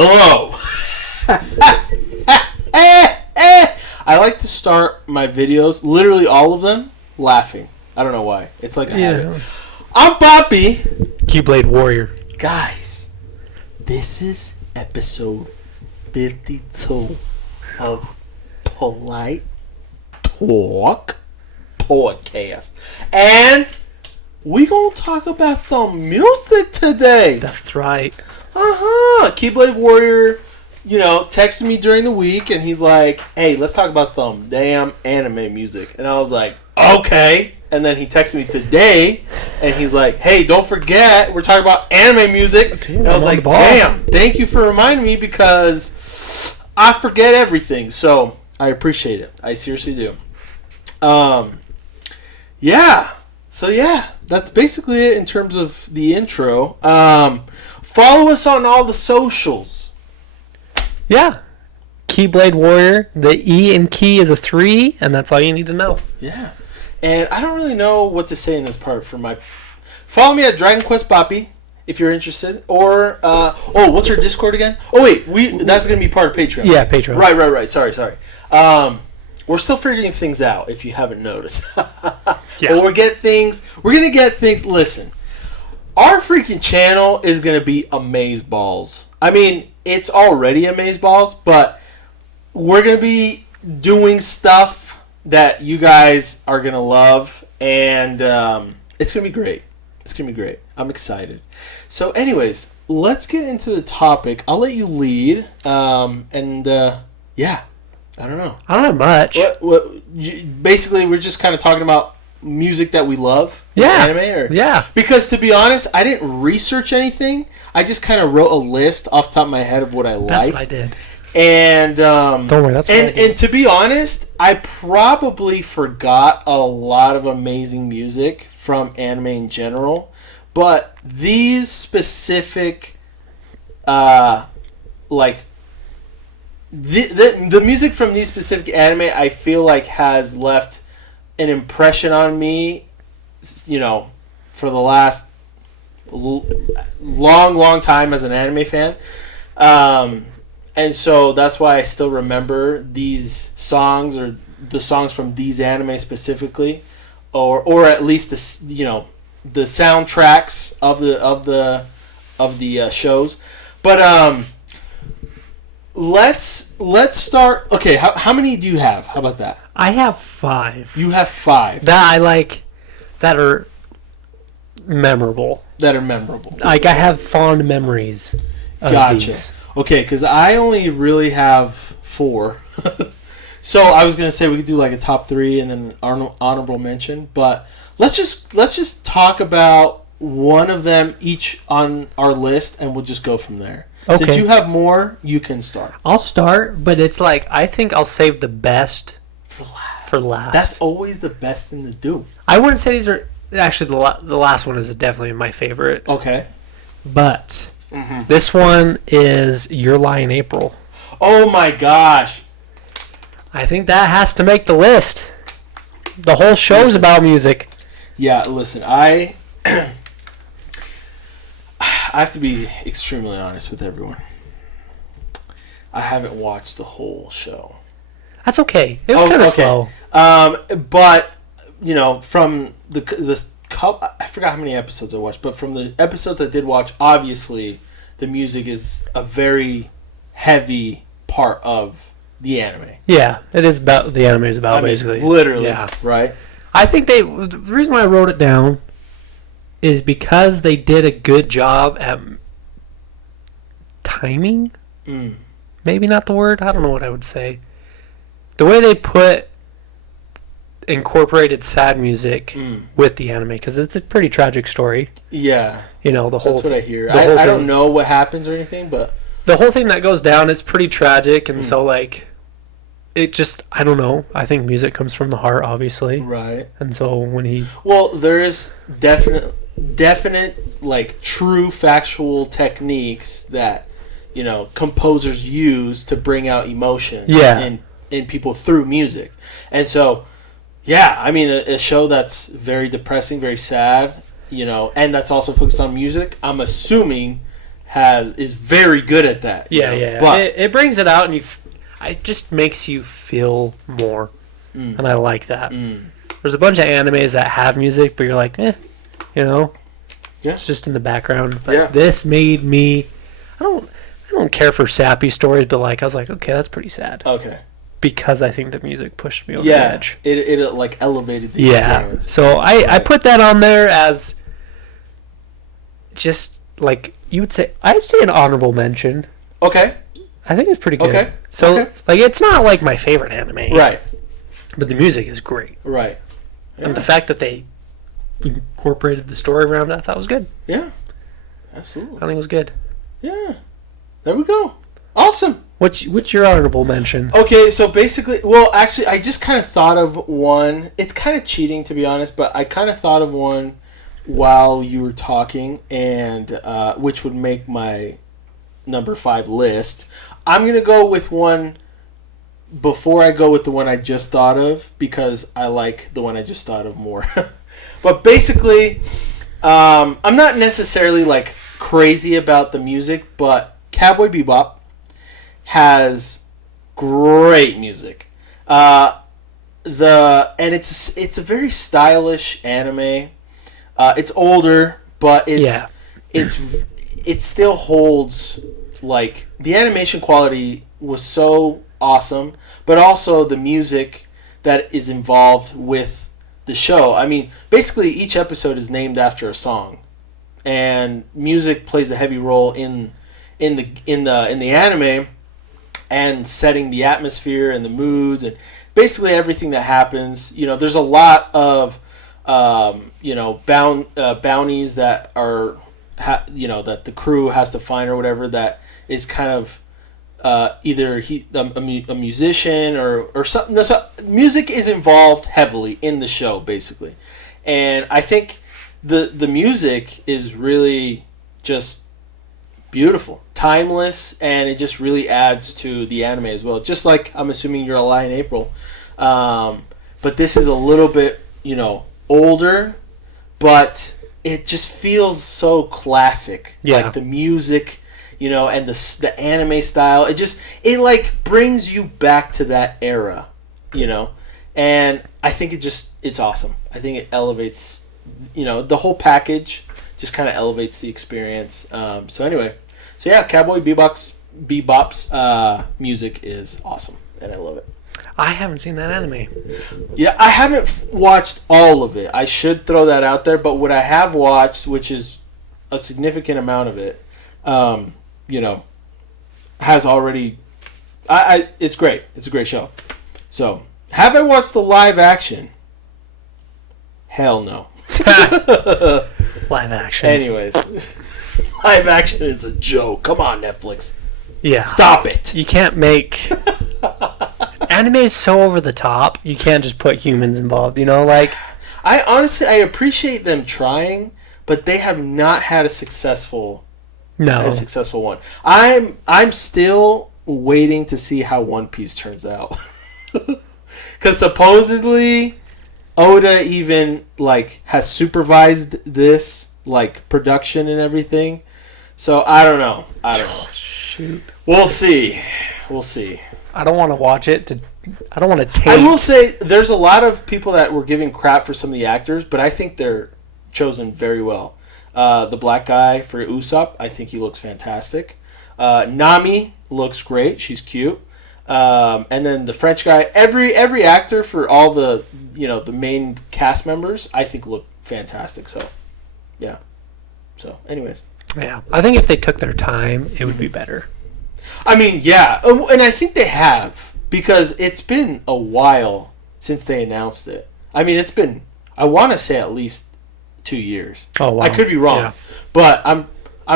Hello. I like to start my videos, literally all of them, laughing. I don't know why. It's like a habit. I'm Poppy. Keyblade Warrior. Guys, this is episode 52 of Polite Talk Podcast. And we gonna talk about some music today. That's right. Keyblade Warrior, texted me during the week and he's like, hey, let's talk about some damn anime music. And I was like, okay. And then he texted me today and he's like, hey, don't forget, we're talking about anime music. And I was like, damn, thank you for reminding me because I forget everything. So I appreciate it. I seriously do. That's basically it in terms of the intro. Follow us on all the socials. Yeah. Keyblade Warrior. The E in key is a 3, and that's all you need to know. Yeah. And I don't really know what to say in this part for my... Follow me at Dragon Quest Poppy if you're interested. Or, what's our Discord again? Oh, wait. That's going to be part of Patreon. Yeah, Patreon. Right. Sorry. We're still figuring things out, if you haven't noticed. Yeah. But we're going to get things... Listen, our freaking channel is going to be amazeballs. I mean, it's already amazeballs, but we're going to be doing stuff that you guys are going to love, and it's going to be great. It's going to be great. I'm excited. So anyways, let's get into the topic. I'll let you lead, I don't know. I don't have much. Basically, we're just kind of talking about music that we love in anime? Yeah. Because to be honest, I didn't research anything. I just kind of wrote a list off the top of my head of what I liked. That's what I did. And don't worry, that's what I did. And to be honest, I probably forgot a lot of amazing music from anime in general. But these specific the music from these specific anime, I feel like has left an impression on me, for the last long time as an anime fan. And so that's why I still remember these songs or the songs from these anime specifically, or at least the soundtracks of the shows. But let's start. Okay, how many do you have? How about that? I have 5. You have 5 that I like, that are memorable. Like I have fond memories of Gotcha. These. Okay, because I only really have 4. So I was gonna say we could do like a top 3 and then honorable mention, but let's just talk about one of them each on our list, and we'll just go from there. Okay. Since you have more, you can start. I'll start, but it's like I think I'll save the best for last. That's always the best thing to do. I wouldn't say these are actually the last one is definitely my favorite. Okay, but this one is Your Lie in April. Oh my gosh! I think that has to make the list. The whole show's about music. Yeah, listen, I have to be extremely honest with everyone. I haven't watched the whole show. That's okay. It was kind of slow. But from the I forgot how many episodes I watched, but from the episodes I did watch, obviously the music is a very heavy part of the anime. Yeah, it is about the anime is about basically. Literally, yeah. Right? I think the reason why I wrote it down is because they did a good job at timing. Maybe not the word. I don't know what I would say. The way they incorporated sad music with the anime, because it's a pretty tragic story. Yeah. The whole. That's what I hear. I don't know what happens or anything, but the whole thing that goes down, it's pretty tragic, and so it just, I don't know. I think music comes from the heart, obviously. Right. And so when he... Well, there is definite true factual techniques that, composers use to bring out emotion in people through music. And so, I mean, a show that's very depressing, very sad, and that's also focused on music, I'm assuming is very good at that. Yeah. But it brings it out, and it just makes you feel more, and I like that. There's a bunch of animes that have music, but you're like, it's just in the background. But this made me. I don't care for sappy stories, but like I was like, okay, that's pretty sad. Okay. Because I think the music pushed me over the edge. It like elevated the experience. So I put that on there as just like I'd say an honorable mention. Okay. I think it's pretty good. Okay. So like it's not like my favorite anime. Right. But the music is great. Right. Yeah. And the fact that they incorporated the story around it, I thought was good. Yeah. Absolutely. I think it was good. Yeah. There we go. Awesome. What's your honorable mention? Okay, so basically, well, actually, I just kind of thought of one. It's kind of cheating, to be honest, but I kind of thought of one while you were talking, and which would make my number 5 list. I'm going to go with one before I go with the one I just thought of, because I like the one I just thought of more. But basically, I'm not necessarily, like, crazy about the music, but Cowboy Bebop has great music. And it's a very stylish anime. It's older, but it still holds, like, the animation quality was so awesome, but also the music that is involved with the show. I mean, basically each episode is named after a song, and music plays a heavy role in the anime, and setting the atmosphere and the moods and basically everything that happens. There's a lot of bounties that are that the crew has to find or whatever, that is kind of either a musician or something. So music is involved heavily in the show, basically, and I think the music is really just beautiful, timeless, and it just really adds to the anime as well. Just like I'm assuming you're a Lie in April, but this is a little bit older, but it just feels so classic. Yeah. Like the music, and the anime style. It like brings you back to that era, and I think it's awesome. I think it elevates, the whole package just kind of elevates the experience. So Cowboy Bebop's music is awesome, and I love it. I haven't seen that anime. Yeah, I haven't watched all of it. I should throw that out there, but what I have watched, which is a significant amount of it, has already... it's great. It's a great show. So, have I watched the live action? Hell no. Live action. Anyways, live action is a joke. Come on, Netflix. Yeah. Stop it. You can't make... Anime is so over the top. You can't just put humans involved, like... I appreciate them trying, but they have not had a successful one. I'm still waiting to see how One Piece turns out. Because supposedly Oda even has supervised this production and everything. So I don't know. Shoot. We'll see. I don't want to watch it. I don't want to take... I will say there's a lot of people that were giving crap for some of the actors, but I think they're chosen very well. The black guy for Usopp, I think he looks fantastic. Nami looks great. She's cute. And then the French guy, every actor for all the the main cast members, I think look fantastic. So, yeah. So, anyways. Yeah, I think if they took their time, it would be better. I mean, yeah, and I think they have, because it's been a while since they announced it. I mean, it's been, I want to say at least 2 years. Oh wow, I could be wrong, but I'm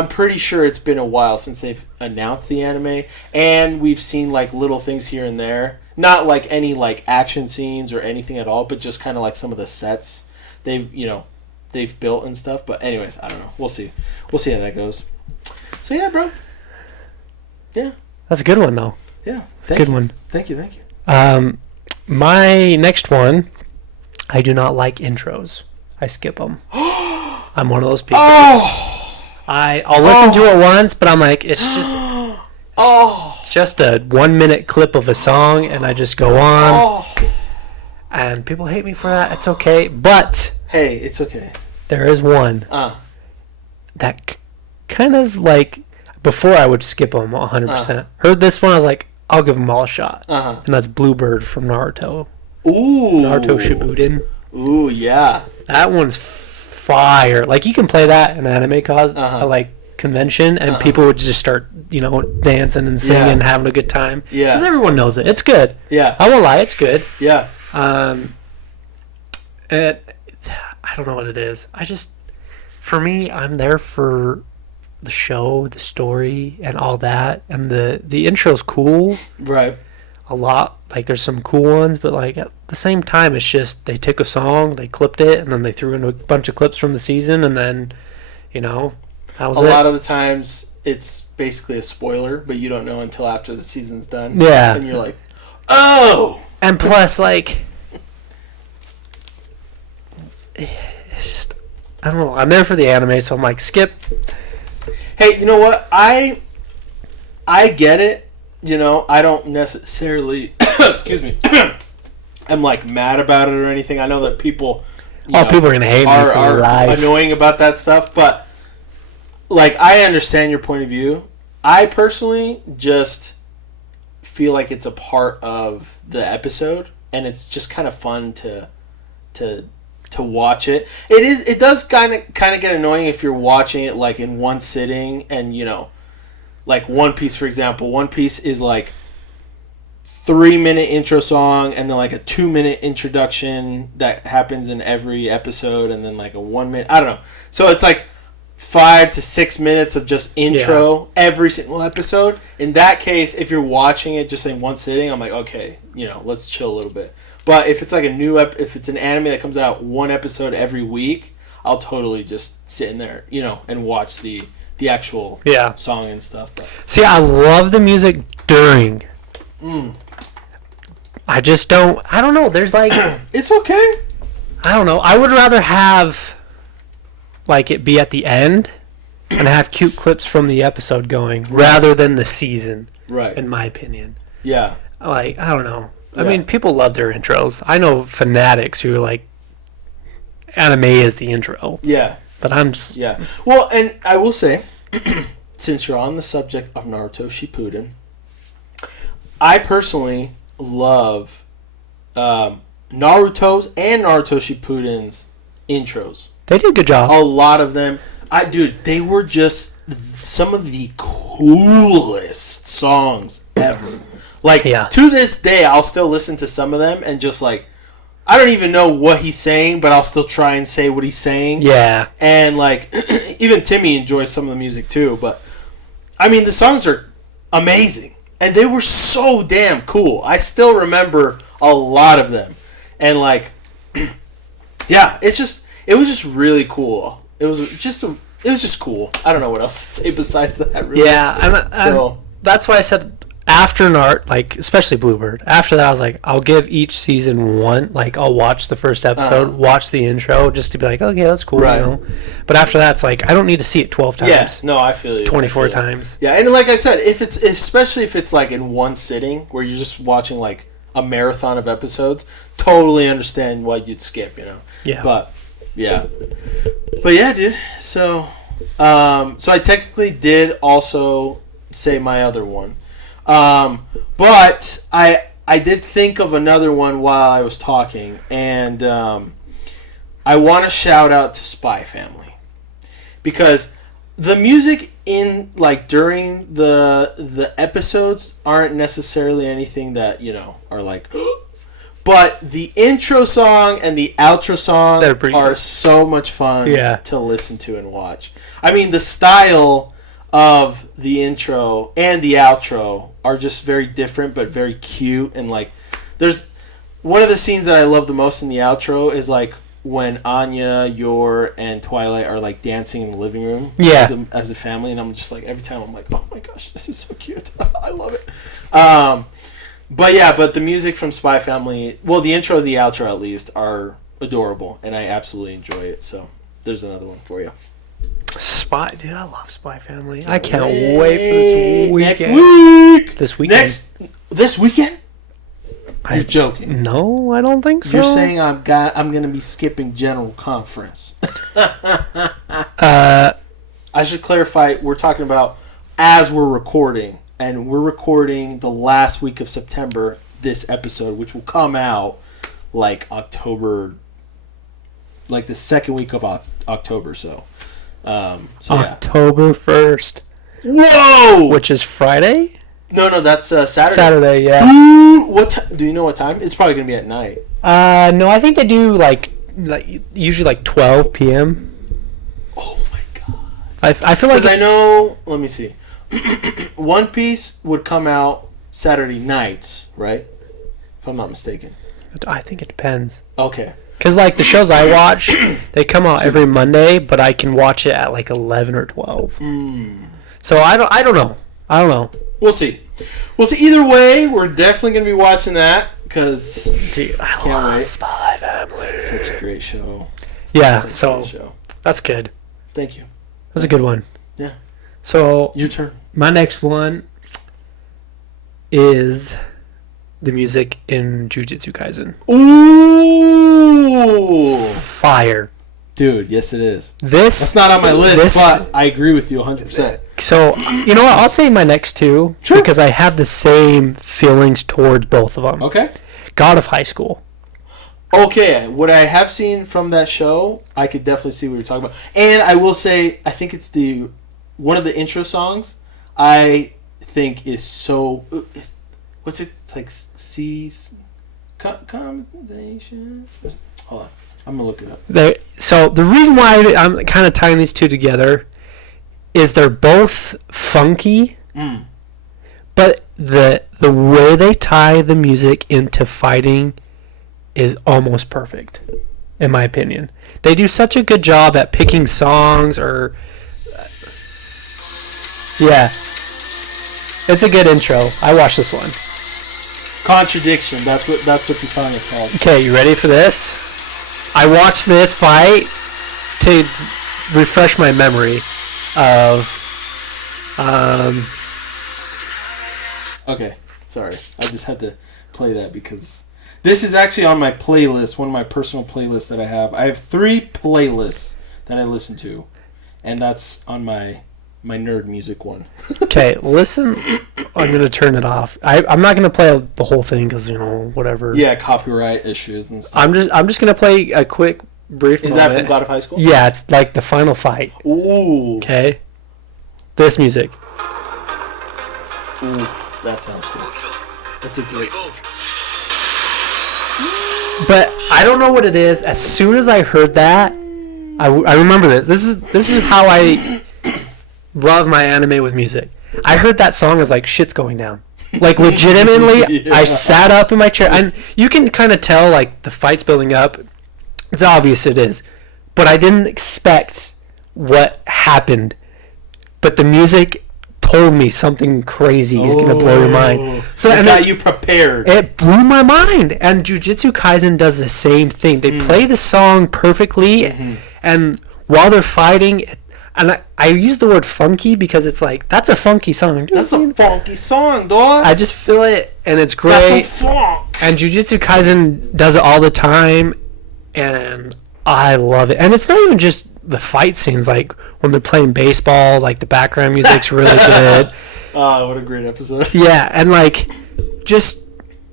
pretty sure it's been a while since they've announced the anime, and we've seen little things here and there. Not any action scenes or anything at all, but just kind of some of the sets they've built and stuff. But anyways, I don't know. We'll see how that goes. So yeah, bro. Yeah. That's a good one, though. Yeah. Good one. Thank you. My next one, I do not like intros. I skip them. I'm one of those people. Oh! I'll listen to it once, but I'm like, it's just Oh. just a 1 minute clip of a song, and I just go on. Oh. And people hate me for that. It's okay, but Hey, it's okay. there is one that kind of like before I would skip them 100%. Heard this one, I was like, I'll give them all a shot. And that's Bluebird from Naruto. Ooh. Naruto Shippuden. Ooh, yeah. That one's fire. Like, you can play that in anime convention, and people would just start, dancing and singing and having a good time. Yeah. Because everyone knows it. It's good. Yeah. I won't lie, it's good. Yeah. And I don't know what it is. For me, I'm there for the show, the story, and all that. And the intro's cool. Right. A lot. Like, there's some cool ones, but like at the same time, it's just they took a song, they clipped it, and then they threw in a bunch of clips from the season, and then, that was a it. lot of the times it's basically a spoiler, but you don't know until after the season's done. Yeah. And you're like, oh! And plus, like, it's just, I don't know. I'm there for the anime, so I'm like, skip. Hey, you know what? I get it. I don't necessarily, excuse me, I'm like mad about it or anything. I know that people, people are gonna hate me for are life. Annoying about that stuff, but like I understand your point of view. I personally just feel like it's a part of the episode, and it's just kind of fun to watch it. It does kind of get annoying if you're watching it like in one sitting, and like One Piece, for example. One Piece is like 3-minute intro song, and then like a 2-minute introduction that happens in every episode, and then like a 1 minute. I don't know. So it's like 5 to 6 minutes of just intro every single episode. In that case, if you're watching it just in one sitting, I'm like, okay, let's chill a little bit. But if it's like if it's an anime that comes out one episode every week, I'll totally just sit in there, and watch the actual song and stuff. But. See, I love the music during. I just don't. I don't know. There's like. It's okay. I don't know. I would rather have like it be at the end and have cute clips from the episode going rather than the season. Right. In my opinion. Yeah. Like, I don't know. I mean, people love their intros. I know fanatics who are like, anime is the intro. Yeah. But I'm just... Yeah. Well, and I will say, since you're on the subject of Naruto Shippuden, I personally love Naruto's and Naruto Shippuden's intros. They do a good job. A lot of them. They were just some of the coolest songs ever. Like, to this day, I'll still listen to some of them and just like, I don't even know what he's saying, but I'll still try and say what he's saying. Yeah. And like, even Timmy enjoys some of the music too. But I mean, the songs are amazing, and they were so damn cool. I still remember a lot of them, and like, yeah, it was just really cool. It was just cool. I don't know what else to say besides that. Really. Yeah, and that's why I said. After Nart, like, especially Bluebird, after that I was like, I'll give each season one, like, I'll watch the first episode, watch the intro, just to be like, okay, that's cool, right. But after that, it's like, I don't need to see it 12 times. Yeah, no, I feel you. 24 times. Yeah, and like I said, especially if it's, like, in one sitting, where you're just watching, like, a marathon of episodes, totally understand why you'd skip, Yeah. But, yeah. But, yeah, dude, so I technically did also say my other one. But I did think of another one while I was talking, and I want to shout out to Spy Family, because the music in like during the episodes aren't necessarily anything that are like, but the intro song and the outro song are so much fun to listen to and watch. I mean, the style of the intro and the outro are just very different but very cute, and like there's one of the scenes that I love the most in the outro is like when Anya, Yor, and Twilight are like dancing in the living room as a family, and I'm just like, every time I'm like, oh my gosh, this is so cute. I love it. But the music from Spy Family, well, the intro and the outro at least are adorable, and I absolutely enjoy it. So there's another one for you. Spy, dude, I love Spy Family. I can't wait for this weekend. Next week. This weekend. This weekend? You're joking. No, I don't think so. You're saying I'm gonna be skipping general conference. I should clarify. We're talking about as we're recording, and we're recording the last week of September. This episode, which will come out like October, like the second week of October. So October 1st. Whoa! Which is Friday? No, that's Saturday. Saturday, yeah. Dude, do you know what time? It's probably gonna be at night. No, I think they do like usually like 12 p.m. Oh my god! I feel like I know. Let me see. One Piece would come out Saturday nights, right? If I'm not mistaken. I think it depends. Okay. Because like the shows I watch, they come out every Monday, but I can watch it at like 11 or 12. So I don't know. We'll see. Either way, we're definitely gonna be watching that because dude, I can't love wait. Spy Family. Such a great show. Yeah. So that's good. Thank you. That's a good one. Yeah. So your turn. My next one is the music in Jujutsu Kaisen. Ooh! Fire. Dude, yes it is. That's not on my list, but I agree with you 100%. So, you know what? I'll say my next two because I have the same feelings towards both of them. Okay. God of High School. Okay, what I have seen from that show, I could definitely see what you're talking about. And I will say, I think it's one of the intro songs I think is so... What's it? It's like combination. Hold on, I'm gonna look it up. So the reason why I'm kind of tying these two together is they're both funky, but the way they tie the music into fighting is almost perfect, in my opinion. They do such a good job at picking songs or. Yeah, it's a good intro. I watched this one. Contradiction. That's what the song is called. Okay, you ready for this? I watched this fight to refresh my memory of. Okay, sorry. I just had to play that because this is actually on my playlist, one of my personal playlists that I have. I have 3 playlists that I listen to, and that's on my nerd music one. Okay, listen. I'm going to turn it off. I'm not going to play the whole thing because, whatever. Yeah, copyright issues and stuff. I'm just going to play a quick, brief moment. Is that from God of High School? Yeah, it's like the final fight. Ooh. Okay? This music. Ooh, that sounds cool. That's a great... But I don't know what it is. As soon as I heard that, I remember that. This is how I love my anime with music. I heard that song as like shit's going down. Like legitimately, yeah. I sat up in my chair, and you can kind of tell like the fight's building up. It's obvious it is, but I didn't expect what happened. But the music told me something crazy is gonna blow your mind. So it got you prepared. It blew my mind. And Jujutsu Kaisen does the same thing. They play the song perfectly, and while they're fighting. And I use the word funky because it's like, that's a funky song. That's a funky song, dog. I just feel it, and it's great. Got some funk. And Jujutsu Kaisen does it all the time, and I love it. And it's not even just the fight scenes. Like, when they're playing baseball, like, the background music's really good. Oh, what a great episode. Yeah, and, like, just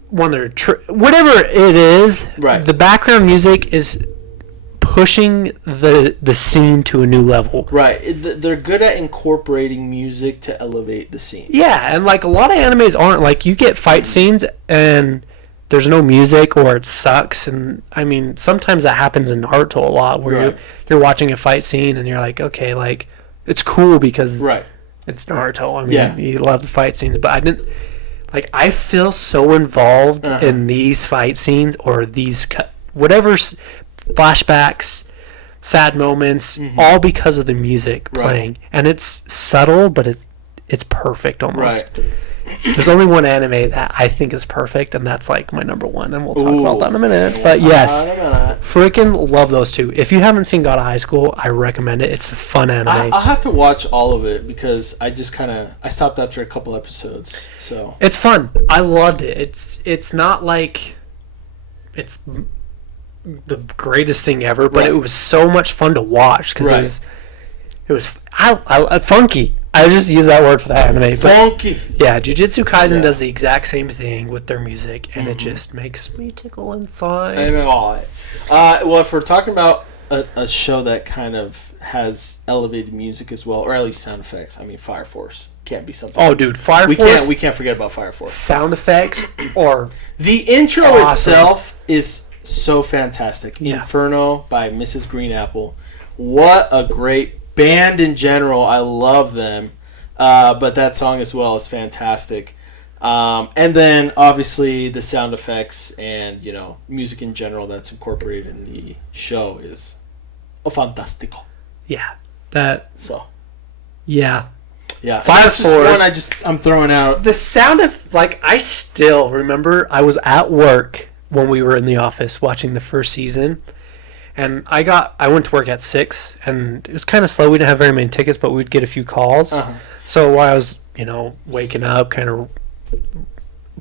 when they're... whatever it is, right. The background music is... pushing the scene to a new level. Right. They're good at incorporating music to elevate the scene. Yeah, and like a lot of animes aren't. Like you get fight scenes and there's no music or it sucks. And I mean, sometimes that happens in Naruto a lot where you're watching a fight scene and you're like, okay, like it's cool because it's Naruto. I mean, you love the fight scenes, but I didn't... Like, I feel so involved in these fight scenes or these... whatever's... flashbacks, sad moments, all because of the music playing, and it's subtle, but it's perfect almost. Right. There's only one anime that I think is perfect, and that's like my number one, and we'll talk Ooh. about that in a minute. We'll But talk yes, about it in a minute. freaking love those two. If you haven't seen God of High School, I recommend it. It's a fun anime. I'll have to watch all of it because I stopped after a couple episodes. So It's fun. I loved it. It's not like it's the greatest thing ever, but Right. it was so much fun to watch because Right. it was funky. I just use that word for that anime. But funky. yeah, Jujutsu Kaisen Yeah. does the exact same thing with their music, and it just makes me tickle inside. Well, if we're talking about a show that kind of has elevated music as well, or at least sound effects, I mean, Fire Force can't be something. Oh, dude, Fire Force. We can't forget about Fire Force. Sound effects or The intro Awesome. itself is so fantastic. Yeah. Inferno by Mrs. Green Apple. What a great band in general. I love them. But that song as well is fantastic. And then obviously the sound effects and, music in general that's incorporated in the show is fantastico. yeah, that So, yeah. yeah. Fire That's just Force. one I'm throwing out. The sound of I still remember I was at work when we were in the office watching the first season, and I went to work at 6, and it was kind of slow. We didn't have very many tickets, but we'd get a few calls. Uh-huh. So while I was waking up, kind of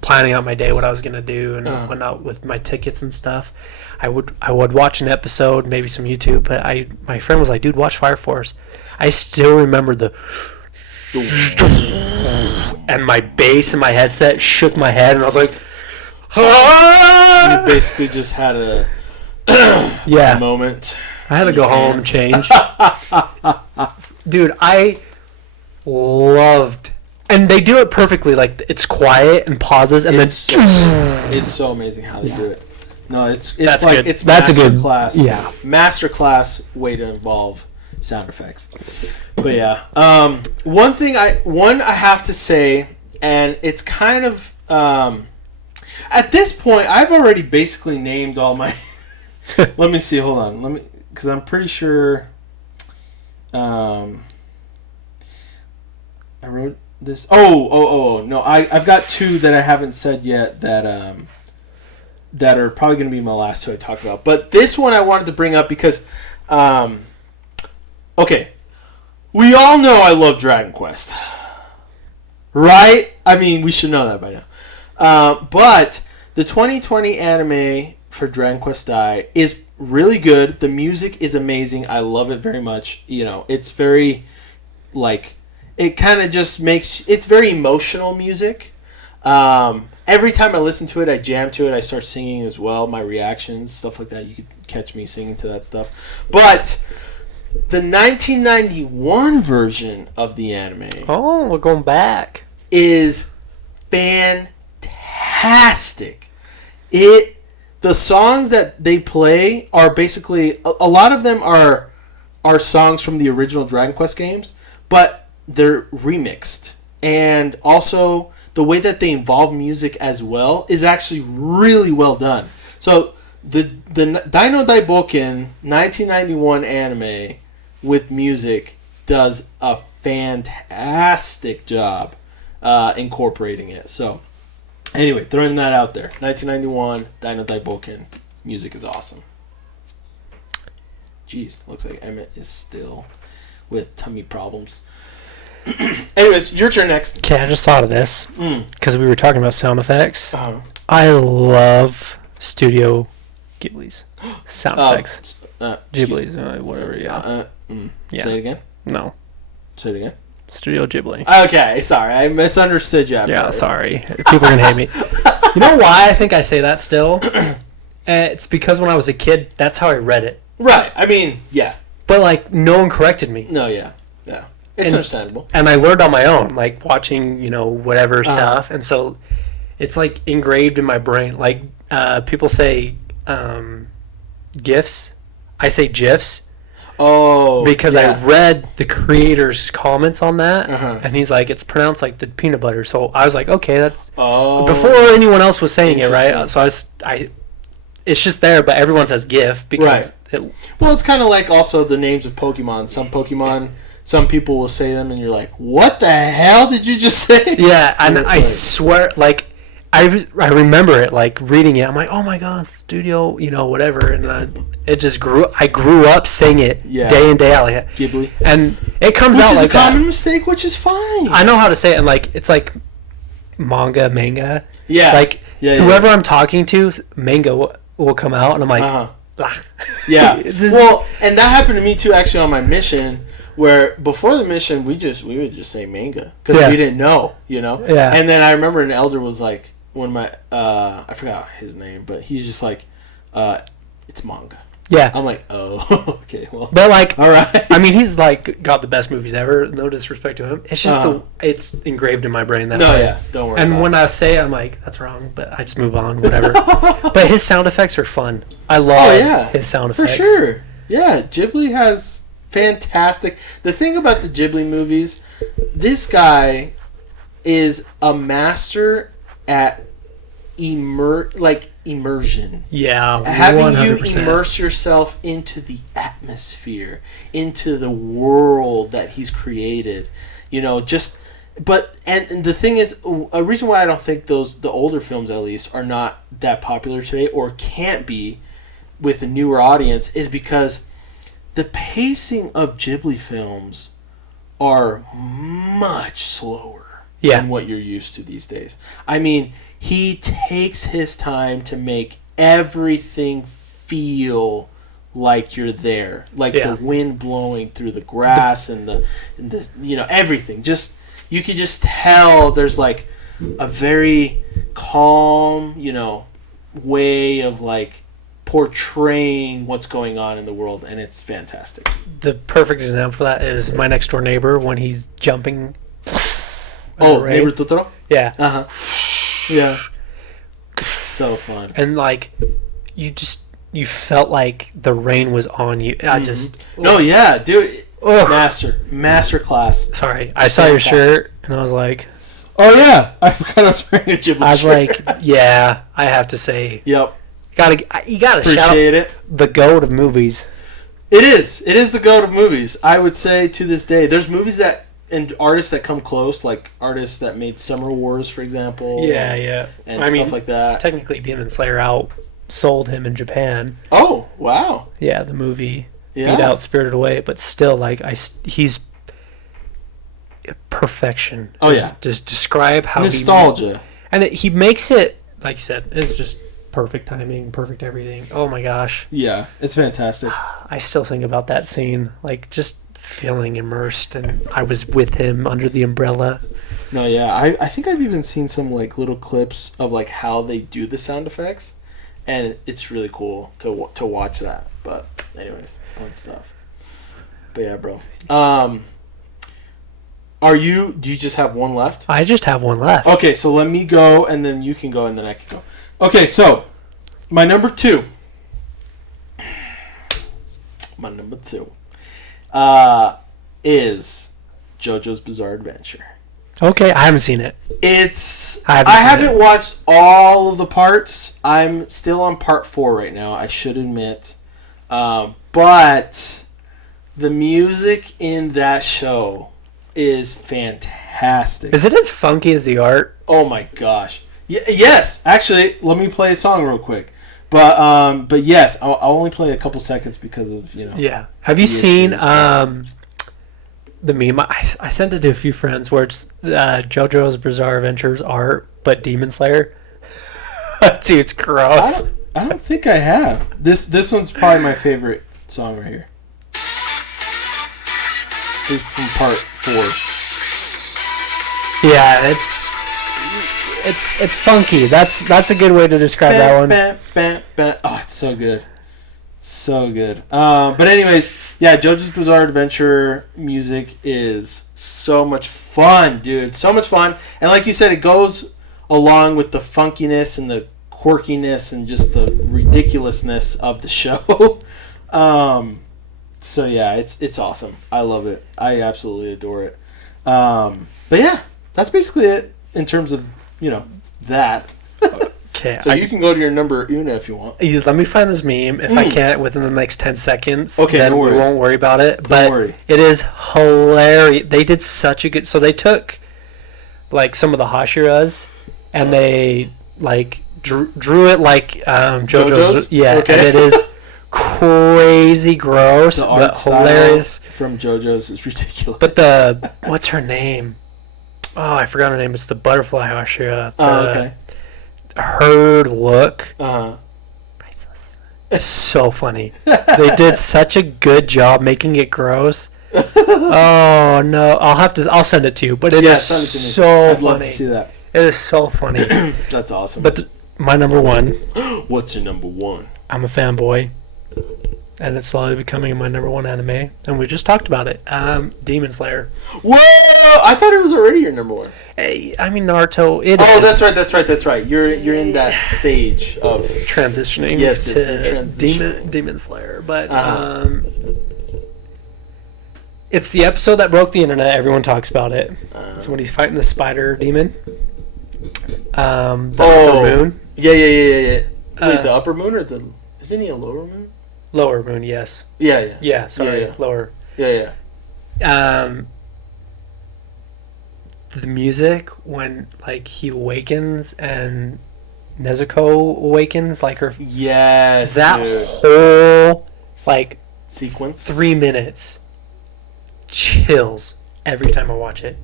planning out my day, what I was gonna do, and whatnot with my tickets and stuff, I would watch an episode, maybe some YouTube. But my friend was like, "Dude, watch Fire Force." I still remember the. And my bass in my headset shook my head, and I was like, You basically just had a yeah. moment. I had to go home and change. Dude, I loved, and they do it perfectly. Like, it's quiet and pauses, and It's so amazing how they do it. No, it's That's like good. it's That's a master good- class. yeah. Master class way to involve sound effects. But yeah, one I have to say, and it's kind of at this point I've already basically named all my. Let me see. Hold on. Because I'm pretty sure. I wrote this. Oh! No, I've got two that I haven't said yet that are probably going to be my last two I talk about. But this one I wanted to bring up because, okay, we all know I love Dragon Quest, right? I mean, we should know that by now. But the 2020 anime for Dragon Quest Dai is really good. The music is amazing. I love it very much. It's very, it kind of just it's very emotional music. Every time I listen to it, I jam to it. I start singing as well. My reactions, stuff like that. You could catch me singing to that stuff. But the 1991 version of the anime oh, we're going back. is fantastic. The songs that they play are basically a lot of them are songs from the original Dragon Quest games, but they're remixed. And also the way that they involve music as well is actually really well done. So the Dino Daiboken 1991 anime with music does a fantastic job incorporating it. So anyway, throwing that out there. 1991 Dino Daiboken music is awesome. Jeez, looks like Emmett is still with tummy problems. Anyways, your turn next. Okay, I just thought of this because we were talking about sound effects. Uh-huh. I love Studio Ghibli's sound effects. Excuse- Ghibli's, whatever. Yeah. Yeah. Say it again. No. Say it again. Studio Ghibli. Okay, sorry. I misunderstood you at Yeah, first. sorry. People are gonna hate me. You know why I think I say that still? It's because when I was a kid, that's how I read it. Right. I mean, yeah. But no one corrected me, No, yeah. Yeah. It's understandable. and I learned on my own, watching whatever stuff, and so it's engraved in my brain. People say GIFs, I say GIFs. Oh, Because yeah. I read the creator's comments on that, Uh-huh. and he's like, it's pronounced like the peanut butter. So I was like, okay, that's Oh. before anyone else was saying it, right? Interesting. So it's just there, but everyone says GIF because Right. Well, it's kind of like also the names of Pokemon. Some Pokemon some people will say them, and you're like, "What the hell did you just say?" Yeah, and I swear, like, I remember it, like, reading it. I'm like, oh my god, studio, whatever. And it just I grew up saying it day in, day out. Like, Ghibli. And it comes out like that. Which is a common mistake, which is fine. I know how to say it, and, like, it's like manga. Yeah. Like, whoever I'm talking to, manga will come out, and I'm like, yeah. Well, and that happened to me, too, actually, on my mission. Where before the mission, we would just say manga because we didn't know, Yeah. And then I remember an elder was like, one of my I forgot his name, but he's just like, it's manga. Yeah. I'm like, oh, okay, well. But like, all right. I mean, he's like got the best movies ever. No disrespect to him. It's just it's engraved in my brain that way. No, yeah, don't worry. And when I say it, I'm like, that's wrong, but I just move on, whatever. But his sound effects are fun. I love his sound effects. For sure. Yeah, Ghibli has fantastic. The thing about the Ghibli movies, this guy is a master at immersion. Yeah, 100%. Having you immerse yourself into the atmosphere, into the world that he's created. And the thing is, a reason why I don't think the older films, at least, are not that popular today or can't be with a newer audience is because the pacing of Ghibli films are much slower than what you're used to these days. I mean, he takes his time to make everything feel like you're there, like the wind blowing through the grass and the everything. Just you could just tell there's like a very calm, way of like portraying what's going on in the world, and it's fantastic. The perfect example for that is My Next Door Neighbor when he's jumping. Neighbor Totoro? Yeah. Yeah. So fun. And like, you felt like the rain was on you. I just. No, yeah, dude. Master class. Sorry, I saw your shirt and I was like, oh yeah, I forgot I was wearing a Ghibli shirt. I was like, yeah, I have to say. Yep. You gotta appreciate it. The GOAT of movies. It is the GOAT of movies. I would say to this day, there's movies and artists that come close, like artists that made Summer Wars, for example. Yeah. And stuff like that. Technically, Demon Slayer outsold him in Japan. Oh wow. Yeah, the movie beat out Spirited Away, but still, like he's perfection. Oh yeah. Just describe how nostalgia. He makes it, like you said, it's just perfect timing, perfect everything. Oh my gosh. Yeah, it's fantastic. I still think about that scene, like just feeling immersed, and I was with him under the umbrella. No, yeah, I think I've even seen some like little clips of like how they do the sound effects, and it's really cool to watch that. But anyways, fun stuff. But yeah, bro. Do you just have one left? I just have one left. Okay, so let me go, and then you can go, and then I can go. Okay, so my number two is JoJo's Bizarre Adventure. Okay, I haven't seen it. I haven't watched all of the parts. I'm still on part 4 right now, I should admit. But the music in that show is fantastic. Is it as funky as the art? Oh my gosh. Yes, actually, let me play a song real quick. But yes, I'll only play a couple seconds because of Yeah. Have you seen the meme? I sent it to a few friends where it's JoJo's Bizarre Adventures art, but Demon Slayer. Dude, it's gross. I don't think I have. This one's probably my favorite song right here. This is from part 4. Yeah, it's funky. That's a good way to describe that one. Oh, it's so good. So good. But anyways, yeah, JoJo's Bizarre Adventure music is so much fun, dude. So much fun. And like you said, it goes along with the funkiness and the quirkiness and just the ridiculousness of the show. So yeah, it's awesome. I love it. I absolutely adore it. But yeah, that's basically it in terms of, that. Okay. So you can go to your number una if you want. Let me find this meme. If I can't within the next 10 seconds, okay, then no we worries. won't worry about it. Don't But worry. it is hilarious. They did such a good... So they took, like, some of the Hashiras, and they, like, drew it like JoJo's. Yeah, okay. and it is crazy gross, The but art style hilarious. from JoJo's is ridiculous. But what's her name? Oh, I forgot her name. It's the butterfly Hashira. Okay. Her look. Priceless. It's so funny. They did such a good job making it gross. Oh no! I'll send it to you. But it is send it to me. so I'd funny. love to see that. It is so funny. That's awesome. But my number one. What's your number one? I'm a fanboy, and it's slowly becoming my number one anime. And we just talked about it. Demon Slayer. Whoa! I thought it was already your number one. Hey, I mean Naruto. It Oh, is that's right. You're in that stage of transitioning yes, to transitioning. Demon Slayer, but it's the episode that broke the internet. Everyone talks about it. It's when he's fighting the spider demon. The upper moon. Yeah. Wait, the upper moon or isn't he a lower moon? Lower moon, yes. Yeah. Yeah, sorry, Yeah. lower. Yeah. The music when like he awakens and Nezuko awakens, like her. Yes. That dude. whole like sequence. 3 minutes chills every time I watch it.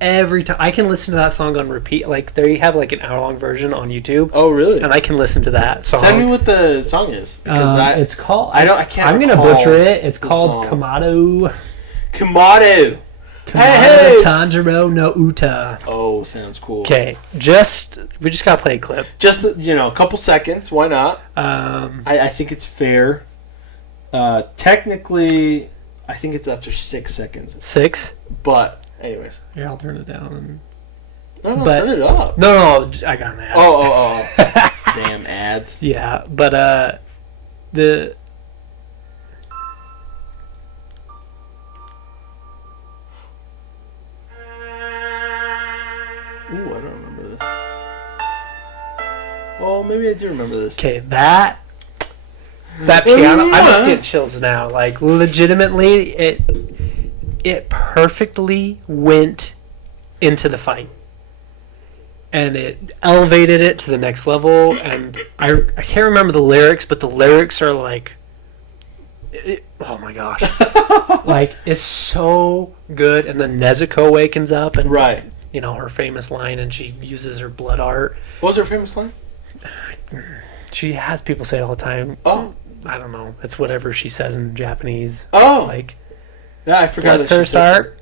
Every time I can listen to that song on repeat. Like they have like an hour-long version on YouTube. Oh, really? And I can listen to that song. Send me what the song is because it's called. I can't. I'm gonna recall butcher it. It's the called song. Kamado. Kamado. Hey! Tanjiro no Uta. Oh, sounds cool. Okay, we just gotta play a clip. Just a couple seconds. Why not? I think it's fair. Technically, I think it's after 6 seconds. 6. But anyways. Here, I'll turn it down. No, turn it up. No, I got an ad. Oh. Damn ads. Yeah, but the. Ooh, I don't remember this. Oh, maybe I do remember this. Okay, that piano. I'm just getting chills now. Like legitimately, it perfectly went into the fight, and it elevated it to the next level. And I can't remember the lyrics, but the lyrics are like, oh my gosh, like it's so good. And then Nezuko wakens up and right. You know, her famous line, and she uses her blood art. What was her famous line? She has people say it all the time. Oh. I don't know. It's whatever she says in Japanese. Oh. Like, yeah, I forgot that her she said start,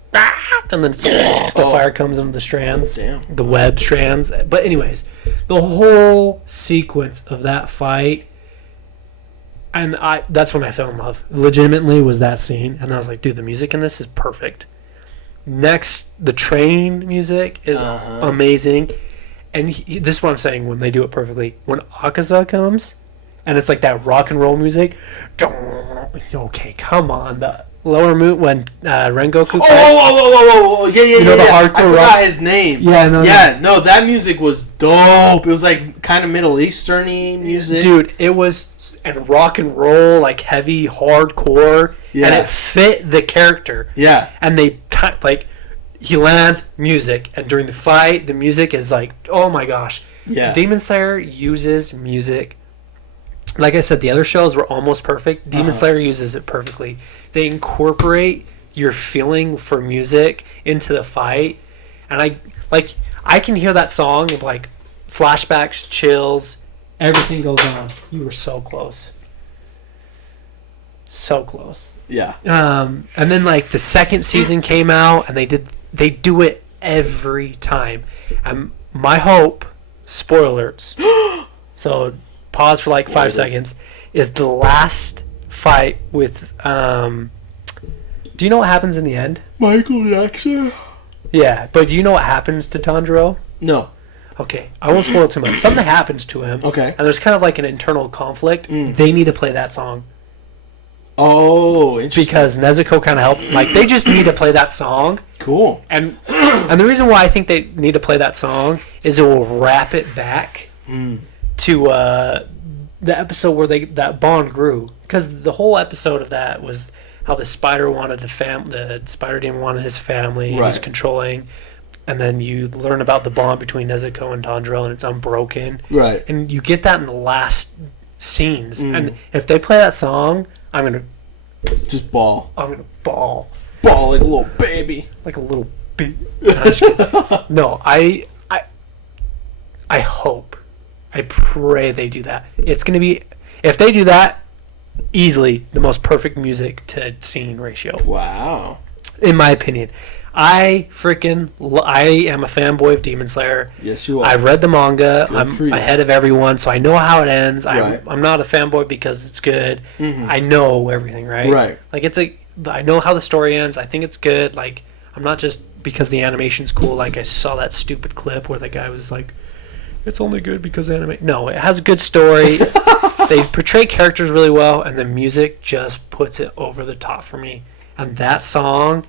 and then the fire comes into the strands. Damn. The web strands. But anyways, the whole sequence of that fight, and that's when I fell in love. Legitimately was that scene. And I was like, dude, the music in this is perfect. Next, the train music is amazing. And this is what I'm saying when they do it perfectly. When Akaza comes, and it's like that rock and roll music. Okay, come on. The lower moon when Rengoku fights. Oh, yeah. You know the hardcore I forgot rock? his name. Yeah, no, that music was dope. It was like kind of Middle Eastern-y music. Dude, it was and rock and roll, like heavy, hardcore. Yeah. And it fit the character. Yeah. And they, like, he lands, music. And during the fight, the music is like, oh my gosh. Yeah. Demon Slayer uses music. Like I said, the other shows were almost perfect. Demon Slayer uses it perfectly. They incorporate your feeling for music into the fight. And I can hear that song and like flashbacks, chills, everything goes on. You were so close. So close. Yeah. And then like the second season came out and they do it every time. My hope, spoilers. So pause for like 5 seconds. Is the last fight with do you know what happens in the end? Michael Jackson? Yeah, but do you know what happens to Tanjiro? No. Okay, I won't spoil too much. Something happens to him. Okay. And there's kind of like an internal conflict. They need to play that song. Oh, interesting. Because Nezuko kind of helped. Like, they just need to play that song. Cool. And the reason why I think they need to play that song is it will wrap it back the episode where that bond grew, because the whole episode of that was how the spider wanted the spider demon wanted his family. He was controlling, and then you learn about the bond between Nezuko and Tanjiro, and it's unbroken. Right. And you get that in the last scenes. And if they play that song, I'm gonna just bawl. I'm gonna bawl like a little baby. Like a little baby. No, I hope, I pray they do that. It's gonna be, if they do that, easily the most perfect music to scene ratio. Wow. In my opinion. I am a fanboy of Demon Slayer. Yes, you are. I've read the manga. I'm ahead of everyone, so I know how it ends. Right. I'm not a fanboy because it's good. I know everything, right? Right. Like, I know how the story ends. I think it's good. Like, I'm not just because the animation's cool. Like, I saw that stupid clip where the guy was like, it's only good because anime. No, it has a good story. They portray characters really well, and the music just puts it over the top for me. And that song...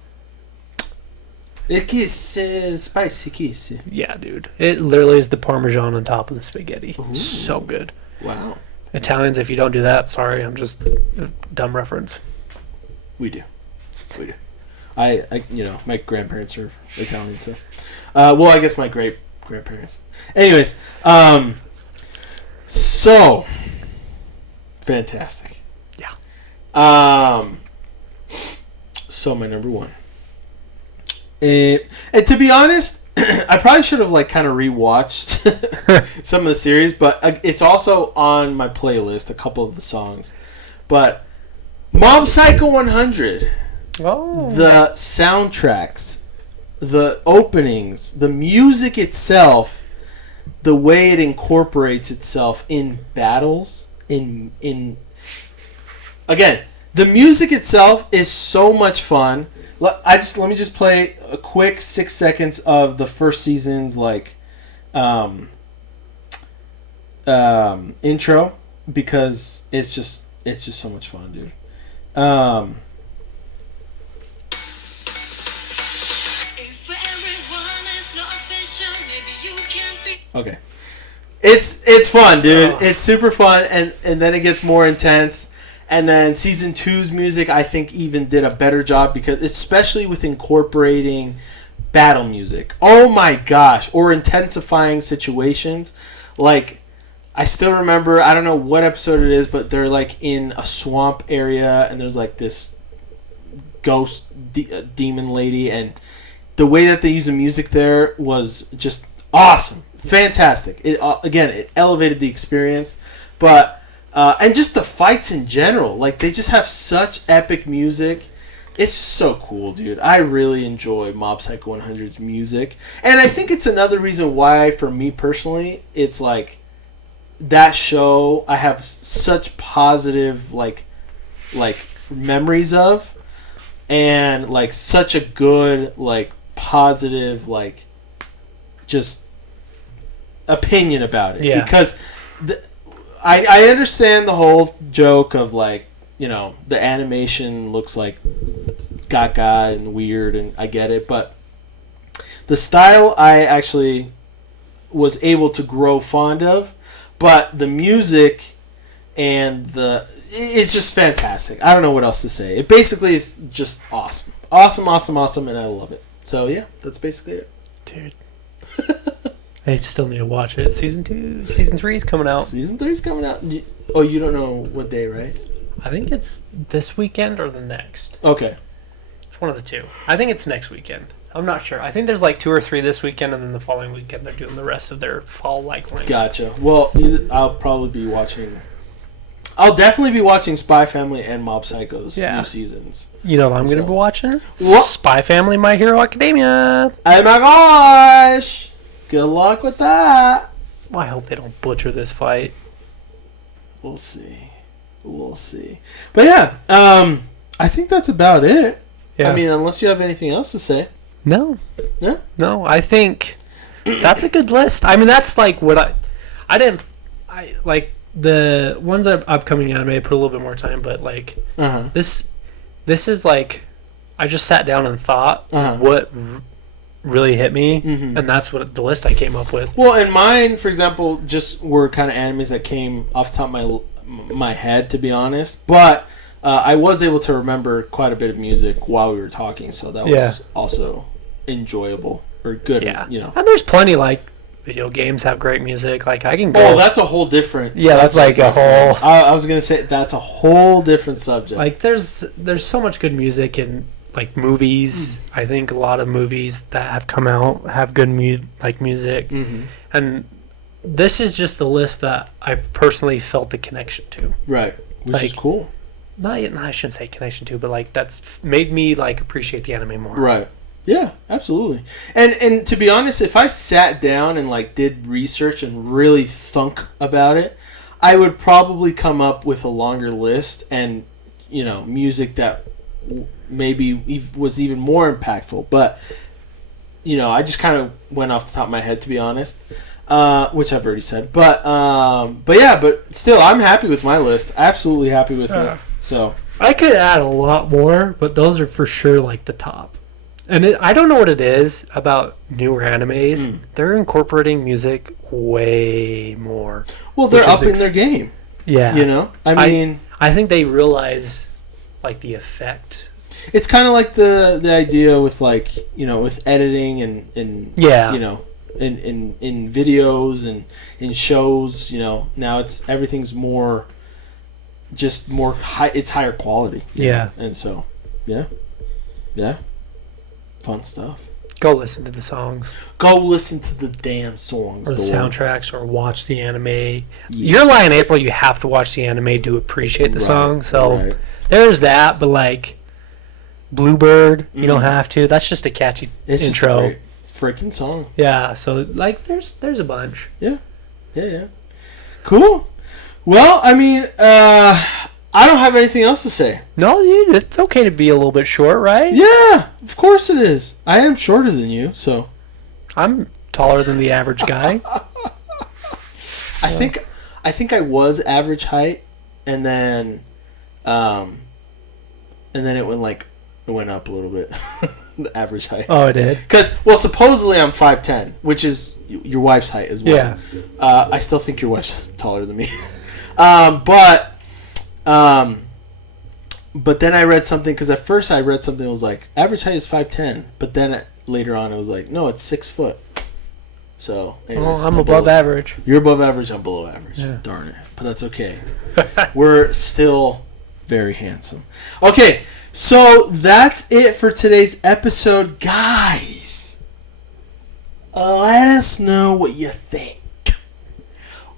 It kisses, spicy kiss. Yeah, dude. It literally is the Parmesan on top of the spaghetti. Ooh. So good. Wow. Italians, if you don't do that, sorry, I'm just a dumb reference. We do. I my grandparents are Italian, so. Well, I guess my great grandparents. Anyways, so fantastic. Yeah. So my number one. And to be honest, I probably should have kind of rewatched some of the series, but it's also on my playlist, a couple of the songs. But Mob Psycho 100, the soundtracks, the openings, the music itself, the way it incorporates itself in battles, in again, the music itself is so much fun. Let me just play a quick 6 seconds of the first season's intro, because it's just so much fun, dude. Okay, it's fun, dude. Oh. It's super fun, and then it gets more intense. And then season 2's music, I think, even did a better job, because especially with incorporating battle music. Oh my gosh. Or intensifying situations. Like, I still remember, I don't know what episode it is, but they're in a swamp area, and there's this ghost demon lady, and the way that they use the music there was just awesome. Fantastic. It elevated the experience. But... and just the fights in general. They just have such epic music. It's just so cool, dude. I really enjoy Mob Psycho 100's music. And I think it's another reason why, for me personally, it's that show I have such positive, memories of. And, such a good, positive, just opinion about it. Yeah. Because... I understand the whole joke of the animation looks like gaga and weird, and I get it, but the style I actually was able to grow fond of, but the music and it's just fantastic. I don't know what else to say. It basically is just awesome. Awesome, and I love it. So yeah, that's basically it. Dude. I still need to watch it. Season 3 is coming out. Season 3 is coming out. Oh, you don't know what day, right? I think it's this weekend or the next. Okay. It's one of the two. I think it's next weekend. I'm not sure. I think there's 2 or 3 this weekend, and then the following weekend they're doing the rest of their fall length. Gotcha. Well, I'll probably be watching... I'll definitely be watching Spy Family and Mob Psycho's new seasons. You know what I'm going to be watching? What? Spy Family, My Hero Academia. Oh my gosh! Good luck with that. Well, I hope they don't butcher this fight. We'll see. But yeah, I think that's about it. Yeah. I mean, unless you have anything else to say. No. Yeah? No, I think that's a good list. I mean, that's what the ones that upcoming anime I put a little bit more time, but this is I just sat down and thought what really hit me, and that's what the list I came up with. Well, and mine, for example, just were kind of animes that came off the top of my head, to be honest. But I was able to remember quite a bit of music while we were talking, so that was also enjoyable or good. Yeah, you know. And there's plenty like video games have great music. Like I can go. Oh, that's a whole different. Yeah, that's like a whole. I was gonna say that's a whole different subject. Like there's so much good music in like movies. I think a lot of movies that have come out have good music, and this is just the list that I've personally felt the connection to. Right, which is cool. I shouldn't say connection to, but like that's made me like appreciate the anime more. Right. Yeah, absolutely. And to be honest, if I sat down and like did research and really thunk about it, I would probably come up with a longer list and, you know, music that maybe was even more impactful. But, you know, I just kind of went off the top of my head, to be honest, which I've already said. But yeah, but still, I'm happy with my list. Absolutely happy with it. So I could add a lot more, but those are for sure like the top. And I don't know what it is about newer animes. They're incorporating music way more. Well, they're upping their game. Yeah. You know? I mean... I think they realize, like, the effect. It's kind of like the idea with, like, you know, with editing and you know, in videos and in shows, you know. Now everything's more... just more... it's higher quality. Yeah. Know? And so, yeah. Yeah. Fun stuff. Go listen to the songs. Go listen to the damn songs. Or the soundtracks, or watch the anime. Yeah. Your Lie in April, you have to watch the anime to appreciate the song. So there's that, but like Bluebird, you don't have to. That's just a catchy intro. Just a great freaking song. Yeah, so like there's a bunch. Yeah. Cool. Well, I mean, I don't have anything else to say. No, it's okay to be a little bit short, right? Yeah, of course it is. I am shorter than you, so. I'm taller than the average guy. I think I was average height, and then it went up a little bit. The average height. Oh, it did. Because supposedly I'm 5'10", which is your wife's height as well. Yeah. I still think your wife's taller than me. But then I read something, because at first I read something that was like, average height is 5'10", but then later on it was like, no, it's 6 foot. So, anyways, I'm above average. You're above average, I'm below average. Yeah. Darn it. But that's okay. We're still very handsome. Okay, so that's it for today's episode. Guys, let us know what you think.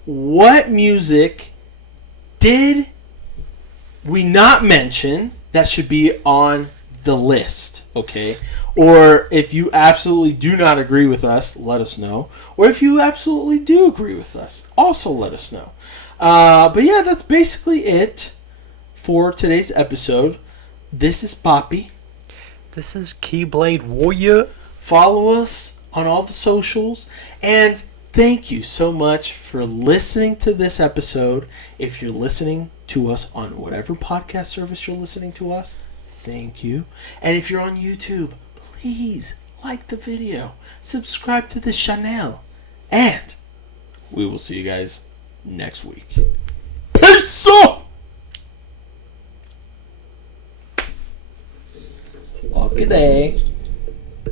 What music did we not mention that should be on the list, okay? Or if you absolutely do not agree with us, let us know. Or if you absolutely do agree with us, also let us know. But yeah, that's basically it for today's episode. This is Poppy. This is Keyblade Warrior. Follow us on all the socials, and thank you so much for listening to this episode. If you're listening to us on whatever podcast service you're listening to us, thank you. And if you're on YouTube, please like the video, subscribe to the channel, and we will see you guys next week. Peace out! Okay.